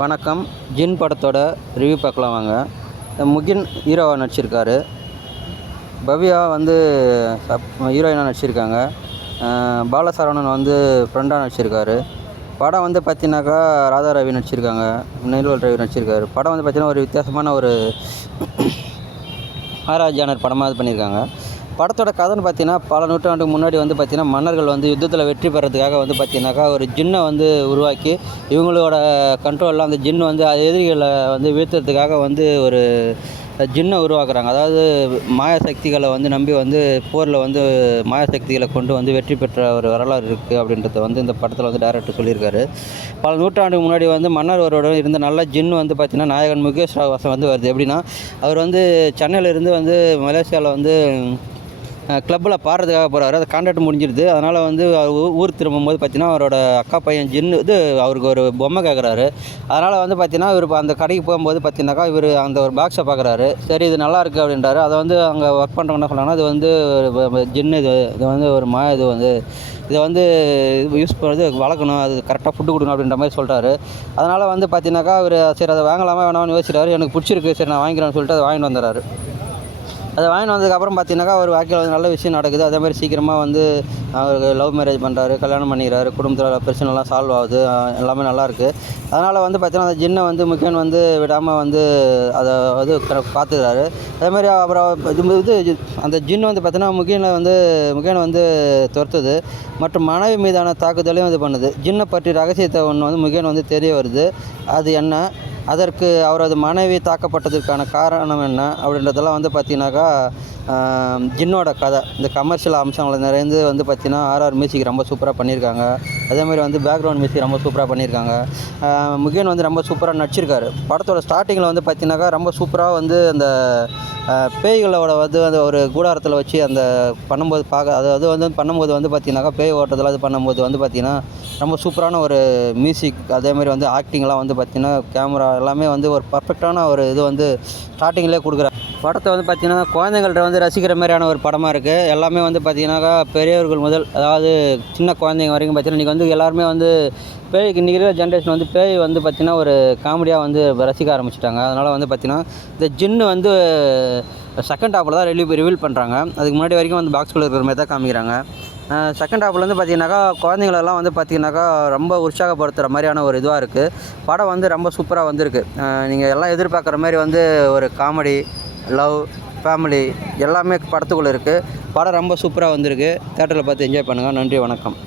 வணக்கம். ஜின் படத்தோட ரிவ்யூ பார்க்கலாம் வாங்க. முகின் ஹீரோவாக நடிச்சிருக்காரு. பவ்யா வந்து ஹீரோயினாக நடிச்சிருக்காங்க. பாலசரவணன் வந்து ஃப்ரெண்டாக நடிச்சிருக்காரு. படம் வந்து பார்த்தீங்கன்னாக்கா ராதா ரவி நடிச்சிருக்காங்க, நெல்வல் ரவி நடிச்சிருக்காரு. படம் வந்து பார்த்தீங்கன்னா ஒரு வித்தியாசமான ஒரு ஆராய்ச்சி ஜானர் படமாக இது பண்ணியிருக்காங்க. படத்தோட கதைன்னு பார்த்தீங்கன்னா பல நூற்றாண்டுக்கு முன்னாடி வந்து பார்த்தீங்கன்னா மன்னர்கள் வந்து யுத்தத்தில் வெற்றி பெறதுக்காக வந்து பார்த்தீங்கன்னாக்கா ஒரு ஜின்னை வந்து உருவாக்கி இவங்களோட கண்ட்ரோலில் அந்த ஜின்னு வந்து எதிரிகளை வந்து வீழ்த்துறதுக்காக வந்து ஒரு ஜின்னை உருவாக்குறாங்க. அதாவது மாய சக்திகளை வந்து நம்பி வந்து போரில் வந்து மாய சக்திகளை கொண்டு வந்து வெற்றி பெற்ற ஒரு வரலாறு இருக்குது அப்படின்றத வந்து இந்த படத்தில் வந்து டைரக்டர் சொல்லியிருக்காரு. பல நூற்றாண்டுக்கு முன்னாடி வந்து மன்னரோட இருந்த நல்ல ஜின் வந்து பார்த்திங்கன்னா நாயகன் முகேஷ் ராவ் வந்து வருது. எப்படின்னா அவர் வந்து சென்னையிலேருந்து வந்து மலேசியாவில் வந்து கிளப்பில் பாடுறதுக்காக போகிறாரு. அது கான்ட்ராக்ட் முடிஞ்சிடுது. அதனால் வந்து ஊர் திரும்பும்போது பார்த்தீங்கன்னா அவரோட அக்கா பையன் ஜின்னு இது அவருக்கு ஒரு பொம்மை கேட்குறாரு. அதனால் வந்து பார்த்தீங்கன்னா இவர் அந்த கடைக்கு போகும்போது பார்த்தீங்கன்னாக்கா இவர் அந்த ஒரு பாக்ஸை பார்க்குறாரு. சரி இது நல்லாயிருக்கு அப்படின்றாரு. அதை வந்து அங்கே ஒர்க் பண்ணுறவங்க என்ன சொல்கிறாங்கன்னா இது வந்து ஜின்னு இது வந்து ஒரு இது வந்து இதை வந்து யூஸ் பண்ணுறது வளர்க்கணும், அது கரெக்டாக ஃபுட்டு கொடுக்கணும் அப்படின்ற மாதிரி சொல்கிறாரு. அதனால் வந்து பார்த்தீங்கன்னாக்கா அவர் சரி அதை வாங்கலாமா வேணாம்னு யோசிக்கிறாரு. எனக்கு பிடிச்சிருக்கு, சரி நான் வாங்கிக்கிறேன்னு சொல்லிட்டு அதை வாங்கிட்டு வந்துடுறாரு. அதை வாங்கிட்டு வந்ததுக்கப்புறம் பார்த்தீங்கன்னாக்கா அவர் வாழ்க்கையில் வந்து நல்ல விஷயம் நடக்குது. அதேமாதிரி சீக்கிரமாக வந்து அவர் லவ் மேரேஜ் பண்ணுறாரு, கல்யாணம் பண்ணிக்கிறாரு, குடும்பத்தில் பிரச்சனைலாம் சால்வ் ஆகுது, எல்லாமே நல்லாயிருக்கு. அதனால் வந்து பார்த்தீங்கன்னா அந்த ஜின்னை வந்து முகேன் வந்து விடாமல் வந்து அதை வந்து பார்த்துக்கிறாரு. அதேமாதிரி அப்புறம் இது அந்த ஜின் வந்து பார்த்தீங்கன்னா முகேனை வந்து துரத்துது மற்றும் மனைவி மீதான தாக்குதலையும் இது பண்ணுது. ஜின்னை பற்றி ரகசியத்தை ஒன்று வந்து முகேன் வந்து தெரிய வருது. அது என்ன, அதற்கு அவரது மனைவி தாக்கப்பட்டதற்கான காரணம் என்ன அப்படின்றதெல்லாம் வந்து பார்த்தீங்கன்னாக்கா ஜின்னோட கதை. இந்த கமர்ஷியல் அம்சங்களை நிறைந்து வந்து பார்த்தீங்கன்னா ஆர்ஆர் மியூசிக் ரொம்ப சூப்பராக பண்ணியிருக்காங்க. அதேமாதிரி வந்து பேக்ரவுண்ட் மியூசிக் ரொம்ப சூப்பராக பண்ணியிருக்காங்க. முகேன் வந்து ரொம்ப சூப்பராக நடிச்சிருக்காரு. படத்தோட ஸ்டார்டிங்கில் வந்து பார்த்தீங்கன்னாக்கா ரொம்ப சூப்பராக வந்து அந்த பேய்களோட வந்து அந்த ஒரு கூடாரத்தில் வச்சு அந்த பண்ணும்போது அது வந்து பண்ணும்போது வந்து பார்த்திங்கனாக்கா பேய் ஓட்டத்தில் அது பண்ணும்போது வந்து பார்த்திங்கன்னா ரொம்ப சூப்பரான ஒரு மியூசிக், அதேமாதிரி வந்து ஆக்டிங்லாம் வந்து பார்த்திங்கன்னா கேமரா எல்லாமே வந்து ஒரு பர்ஃபெக்டான ஒரு இது வந்து ஸ்டார்டிங்லேயே கொடுக்குறாங்க. படத்தை வந்து பார்த்திங்கன்னா குழந்தைங்கள்ட்ட வந்து ரசிக்கிற மாதிரியான ஒரு படமாக இருக்குது. எல்லாமே வந்து பார்த்திங்கனாக்கா பெரியவர்கள் முதல் அதாவது சின்ன குழந்தைங்க வரைக்கும் பார்த்திங்கன்னா இன்றைக்கி வந்து எல்லாருமே வந்து பேய்க்கு இன்றைக்கி இருக்கிற ஜென்ரேஷன் வந்து பேய் வந்து பார்த்திங்கன்னா ஒரு காமெடியாக வந்து ரசிக்க ஆரம்பிச்சிட்டாங்க. அதனால் வந்து பார்த்திங்கன்னா இந்த ஜின்னு வந்து செகண்ட் ஹாஃபில் தான் ரிவீல் பண்ணுறாங்க. அதுக்கு முன்னாடி வரைக்கும் வந்து பாக்ஸ்குள்ளே இருக்கிற மாதிரி தான் காமிக்கிறாங்க. செகண்ட் ஹாஃபில் வந்து பார்த்திங்கனாக்கா குழந்தைங்களெல்லாம் வந்து பார்த்திங்கனாக்கா ரொம்ப உற்சாகப்படுத்துகிற மாதிரியான ஒரு இதுவாக இருக்குது. படம் வந்து ரொம்ப சூப்பராக வந்திருக்கு. நீங்கள் எல்லாம் எதிர்பார்க்குற மாதிரி வந்து ஒரு காமெடி, லவ், ஃபேமிலி எல்லாமே படத்துக்குள்ளே இருக்குது. படம் ரொம்ப சூப்பராக வந்திருக்கு. தேட்டரில் பார்த்து என்ஜாய் பண்ணுங்கள். நன்றி, வணக்கம்.